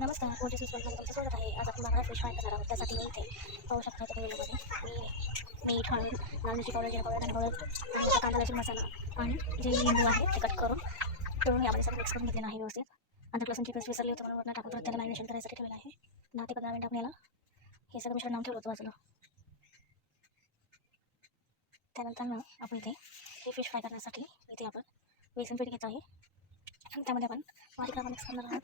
नमस्कार, पोल्ट्री स्वस्थमध्ये तुमचं स्वागत आहे. आज आपण बघणार फिश फ्राय करणार आहोत. त्यासाठी मी इथे पाहू शकता तुम्ही व्हिडिओमध्ये मी मीठ, हळद, लाल मिरची पावडर, जिरा पावडर, धने पावडर आणि आता कांदा लसूण मसाला आणि जे लिंबू आहे ते कट करून तळून यामध्ये सगळं मिक्स करून घेतलेलं आहे व्यवस्थित. नंतर लसूणची पेस्ट विसरली होती म्हणून वरनं टाकून परत त्याला मॅरिनेशन करायसाठी ठेवलेलं आहे. 10 ते 15 मिनिटं आपण याला हे सगळं मिश्रण लावून ठेवलं होतं बाजूला. त्यानंतर आपण इथे हे फिश फ्राय करण्यासाठी इथे आपण बेसन पीठ घेत आहे आणि त्यामध्ये आपण बारीक रवा मिक्स करणार आहोत.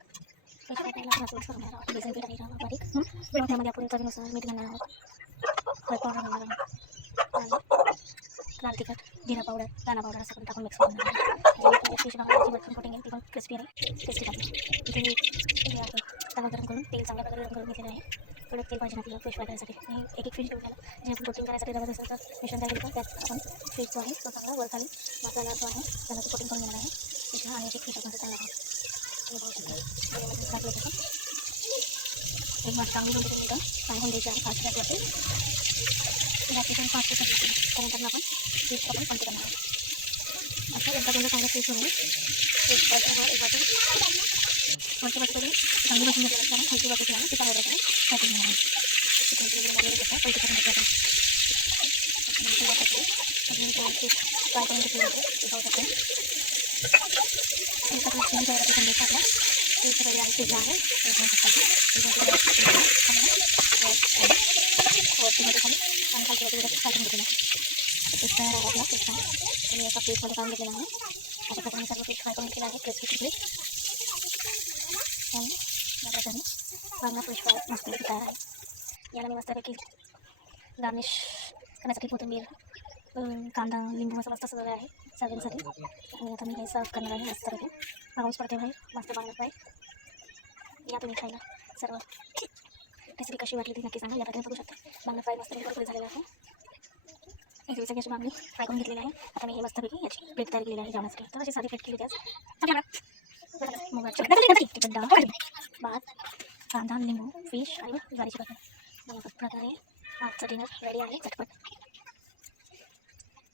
फिश फ्राय करायला आपण मिक्स करून घेणार आहोत. बेसन पीठ आणि रवा बारीक. त्यामध्ये आपण चवीनुसार मीठ घालणार आहोत, हळद पावडर घालणार आहोत आणि लाल तिखट, जिरा पावडर, दाणा पावडर असं पण टाकून मिक्स करून घेणार आहोत. जे फिश बनवण्याची वरतून कोटिंग आहे ती पण क्रिस्पी आणि टेस्टी लागते. इथे मी हे आहे तवा गरम करून तेल चांगल्या प्रकारे गरम करून घेतलेलं आहे. कडक तेल पाहिजे आपल्याला फिश फ्राय करायसाठी. आणि एक फिश घेऊन घ्यायला जे आपण कोटिंग करायसाठी रवा बेसनचं मिश्रण तयार केलं त्यात आपण फिश जो आहे तो चांगला वर खाली मसाला जो आहे त्याला कोटिंग करून घेणार आहे. फिशला आणि एक फिश आपण तयार आहोत. एक वाट चांगली 2-3 मिनिटं फ्राय होऊन द्यायची आहे फास्ट गॅसवरती. गॅसपासून फास्ट त्यानंतर आपण फिश आपण पंच करणार आहोत. असं एकदा चांगलं फिश होईल. एक बाजू वरच्या बाजूकडे चांगली बसून घेतलं कारण खालची बाजू आहे ती चांगल्या प्रकारे टाकून घेणार आहे. पैसे करून घेतलं आपण फ्राय करून घेतलं होतं पाहू शकतो. सगळं चिली तयार संदेश आपला ते सगळे आहे शिजलं आहे वरतीमध्ये खाली आणि खालची बाजूला काढून घेतलेलं आहे. फिश तयार आहे आपला फिश फ्राय तुम्ही एका प्लेटमध्ये काढून घेतलेला आहे. अशा प्रकारे सर्व फिश फ्राय करून घेतलेला आहे क्रिस्पी प्लेट आणि या प्रकारे वांगा फिश फ्राय मस्त तयार आहे. याला मी मस्तपैकी गार्निश करण्यासाठी कोथिंबीर, कांदा, लिंबू मस्त मस्त सजवले आहे सर्विंगसाठी. आणि आता मी हे सर्व करणार आहे मस्तपैकी. पाऊस पडते बाहेर मस्त वांगा फ्राय या तुम्ही खायला. सर्व रेसिपी कशी वाटली ती नक्की सांगा. या प्रकारे बघू शकता वांगा फ्राय मस्तपैकी भरपूर झालेला आहे. एक सगळी अशी बांगडी फ्राय करून घेतलेली आहे. आता मी हे मस्तपैकी याची प्लेट तयार केलेली आहे जेवणासाठी. तर अशी साधी प्लेट केली त्याच भात, कांदा, लिंबू, फिश आणि ज्वारीची भाकर. या प्रकारे आजचं डिनर रेडी आहे झटपट.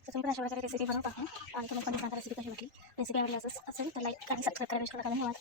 तर तुम्ही पण अशा प्रकारे रेसिपी बनवता आणि तुम्हाला पण सांगा रेसिपी कशी वाटली. रेसिपी आवडली असेल तर लाईक आणि सबस्क्राईब करायला धन्यवाद.